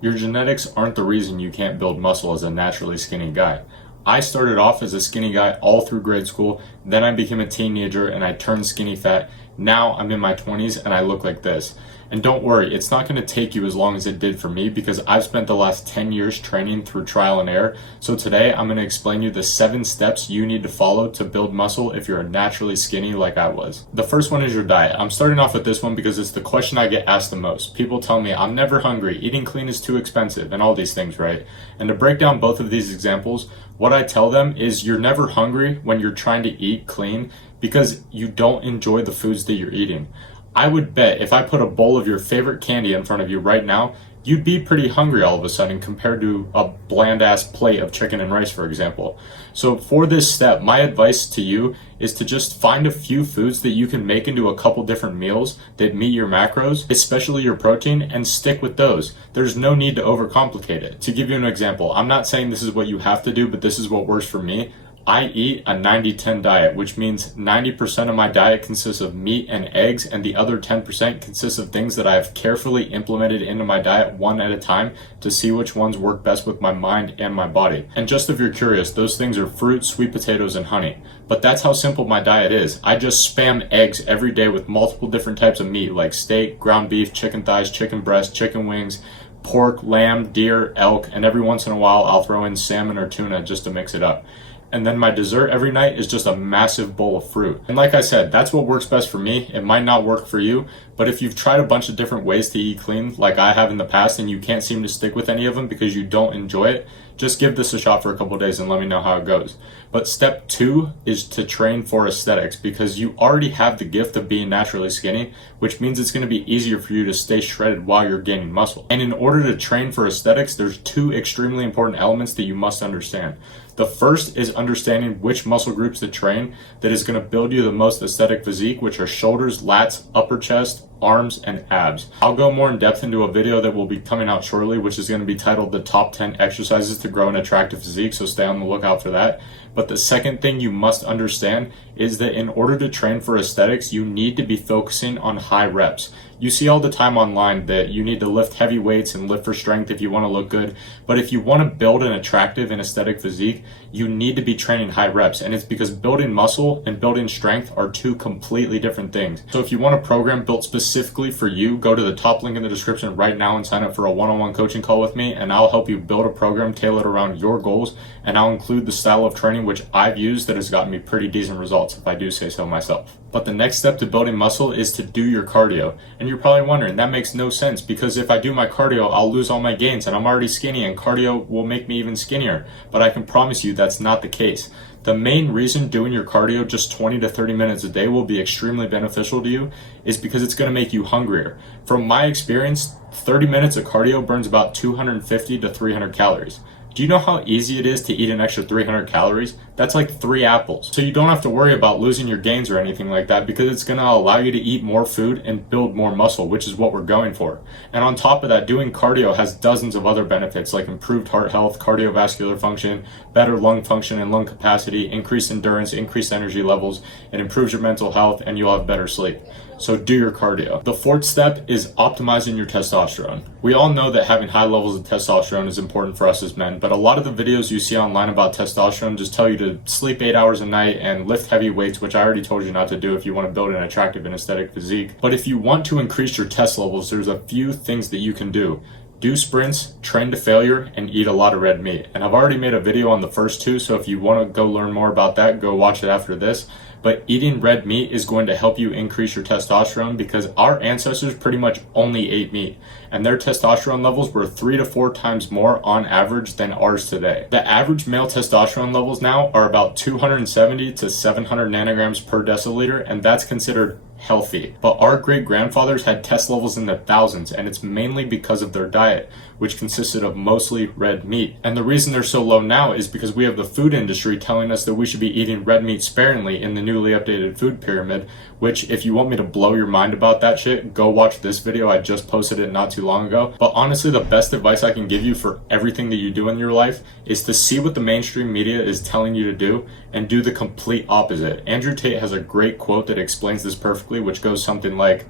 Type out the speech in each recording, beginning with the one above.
Your genetics aren't the reason you can't build muscle as a naturally skinny guy. I started off as a skinny guy all through grade school, then I became a teenager and I turned skinny fat. Now I'm in my 20s and I look like this. And don't worry, it's not going to take you as long as it did for me because I've spent the last 10 years training through trial and error. So today I'm going to explain you the 7 steps you need to follow to build muscle if you're naturally skinny like I was. The first one is your diet. I'm starting off with this one because it's the question I get asked the most. People tell me I'm never hungry, eating clean is too expensive, and all these things, right? And to break down both of these examples, what I tell them is you're never hungry when you're trying to eat clean because you don't enjoy the foods that you're eating. I would bet if I put a bowl of your favorite candy in front of you right now, you'd be pretty hungry all of a sudden compared to a bland ass plate of chicken and rice, for example. So for this step, my advice to you is to just find a few foods that you can make into a couple different meals that meet your macros, especially your protein, and stick with those. There's no need to overcomplicate it. To give you an example, I'm not saying this is what you have to do, but this is what works for me. I eat a 90-10 diet, which means 90% of my diet consists of meat and eggs, and the other 10% consists of things that I have carefully implemented into my diet one at a time to see which ones work best with my mind and my body. And just if you're curious, those things are fruit, sweet potatoes, and honey. But that's how simple my diet is. I just spam eggs every day with multiple different types of meat like steak, ground beef, chicken thighs, chicken breast, chicken wings, pork, lamb, deer, elk, and every once in a while I'll throw in salmon or tuna just to mix it up. And then my dessert every night is just a massive bowl of fruit. And like I said, that's what works best for me. It might not work for you, but if you've tried a bunch of different ways to eat clean, like I have in the past, and you can't seem to stick with any of them because you don't enjoy it, just give this a shot for a couple of days and let me know how it goes. But step 2 is to train for aesthetics because you already have the gift of being naturally skinny, which means it's going to be easier for you to stay shredded while you're gaining muscle. And in order to train for aesthetics, there's 2 extremely important elements that you must understand. The first is understanding which muscle groups to train that is going to build you the most aesthetic physique, which are shoulders, lats, upper chest, arms, and abs. I'll go more in depth into a video that will be coming out shortly, which is going to be titled the top 10 exercises to grow an attractive physique, so stay on the lookout for that. But the second thing you must understand is that in order to train for aesthetics, you need to be focusing on high reps. You see all the time online that you need to lift heavy weights and lift for strength if you want to look good. But if you want to build an attractive and aesthetic physique, you need to be training high reps. And it's because building muscle and building strength are 2 completely different things. So if you want a program built specifically for you, go to the top link in the description right now and sign up for a one-on-one coaching call with me, and I'll help you build a program tailored around your goals. And I'll include the style of training which I've used that has gotten me pretty decent results, if I do say so myself. But the next step to building muscle is to do your cardio. And you're probably wondering, that makes no sense because if I do my cardio, I'll lose all my gains and I'm already skinny and cardio will make me even skinnier. But I can promise you that's not the case. The main reason doing your cardio just 20 to 30 minutes a day will be extremely beneficial to you is because it's going to make you hungrier. From my experience, 30 minutes of cardio burns about 250 to 300 calories. Do you know how easy it is to eat an extra 300 calories? That's like 3 apples. So you don't have to worry about losing your gains or anything like that because it's going to allow you to eat more food and build more muscle, which is what we're going for. And on top of that, doing cardio has dozens of other benefits like improved heart health, cardiovascular function, better lung function and lung capacity, increased endurance, increased energy levels. It improves your mental health and you'll have better sleep. So do your cardio. The 4th step is optimizing your testosterone. We all know that having high levels of testosterone is important for us as men, but a lot of the videos you see online about testosterone just tell you to sleep 8 hours a night and lift heavy weights, which I already told you not to do if you want to build an attractive and aesthetic physique. But if you want to increase your test levels, there's a few things that you can do. Do sprints, train to failure, and eat a lot of red meat. And I've already made a video on the first 2, so if you want to go learn more about that, go watch it after this. But eating red meat is going to help you increase your testosterone because our ancestors pretty much only ate meat. And their testosterone levels were 3 to 4 times more on average than ours today. The average male testosterone levels now are about 270 to 700 nanograms per deciliter, and that's considered healthy. But our great grandfathers had test levels in the thousands, and it's mainly because of their diet, which consisted of mostly red meat. And the reason they're so low now is because we have the food industry telling us that we should be eating red meat sparingly in the newly updated food pyramid, which if you want me to blow your mind about that shit, go watch this video. I just posted it not too long ago. But honestly, the best advice I can give you for everything that you do in your life is to see what the mainstream media is telling you to do and do the complete opposite. Andrew Tate has a great quote that explains this perfectly, which goes something like,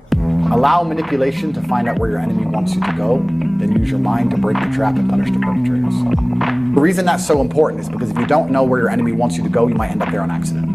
Allow manipulation to find out where your enemy wants you to go, then use your mind to break the trap and punish the perpetrators. The reason that's so important is because if you don't know where your enemy wants you to go, you might end up there on accident.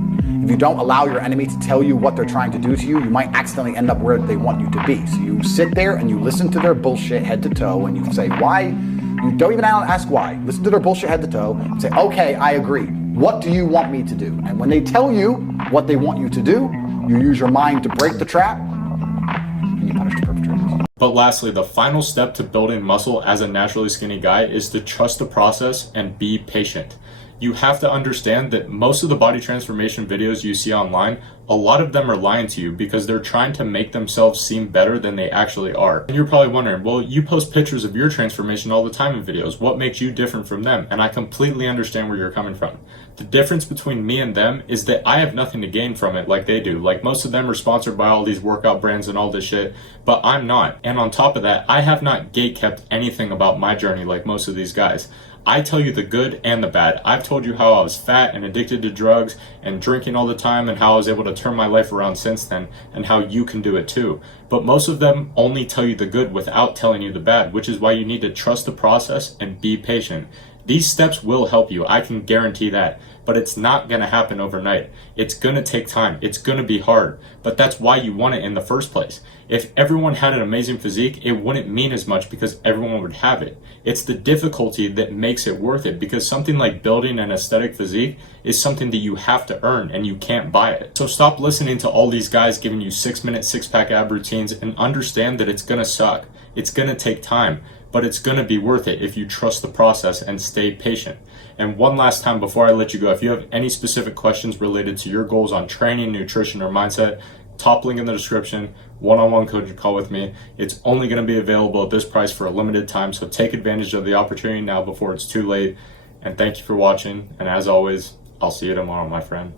If you don't allow your enemy to tell you what they're trying to do to you, you might accidentally end up where they want you to be. So you sit there and you listen to their bullshit head to toe and you say, why? You don't even ask why. Listen to their bullshit head to toe and say, okay, I agree. What do you want me to do? And when they tell you what they want you to do, you use your mind to break the trap and you punish the perpetrators. But lastly, the final step to building muscle as a naturally skinny guy is to trust the process and be patient. You have to understand that most of the body transformation videos you see online, a lot of them are lying to you because they're trying to make themselves seem better than they actually are. And you're probably wondering, well, you post pictures of your transformation all the time in videos. What makes you different from them? And I completely understand where you're coming from. The difference between me and them is that I have nothing to gain from it like they do. Like most of them are sponsored by all these workout brands and all this shit, but I'm not. And on top of that, I have not gatekept anything about my journey like most of these guys. I tell you the good and the bad. I've told you how I was fat and addicted to drugs and drinking all the time and how I was able to turn my life around since then and how you can do it too. But most of them only tell you the good without telling you the bad, which is why you need to trust the process and be patient. These steps will help you, I can guarantee that, but it's not going to happen overnight. It's going to take time. It's going to be hard, but that's why you want it in the first place. If everyone had an amazing physique, it wouldn't mean as much because everyone would have it. It's the difficulty that makes it worth it, because something like building an aesthetic physique is something that you have to earn and you can't buy it. So stop listening to all these guys giving you 6-minute six-pack ab routines and understand that it's going to suck. It's going to take time, but it's going to be worth it if you trust the process and stay patient. And one last time before I let you go, if you have any specific questions related to your goals on training, nutrition, or mindset, top link in the description, one-on-one coaching call with me. It's only going to be available at this price for a limited time, so take advantage of the opportunity now before it's too late. And thank you for watching, and as always, I'll see you tomorrow, my friend.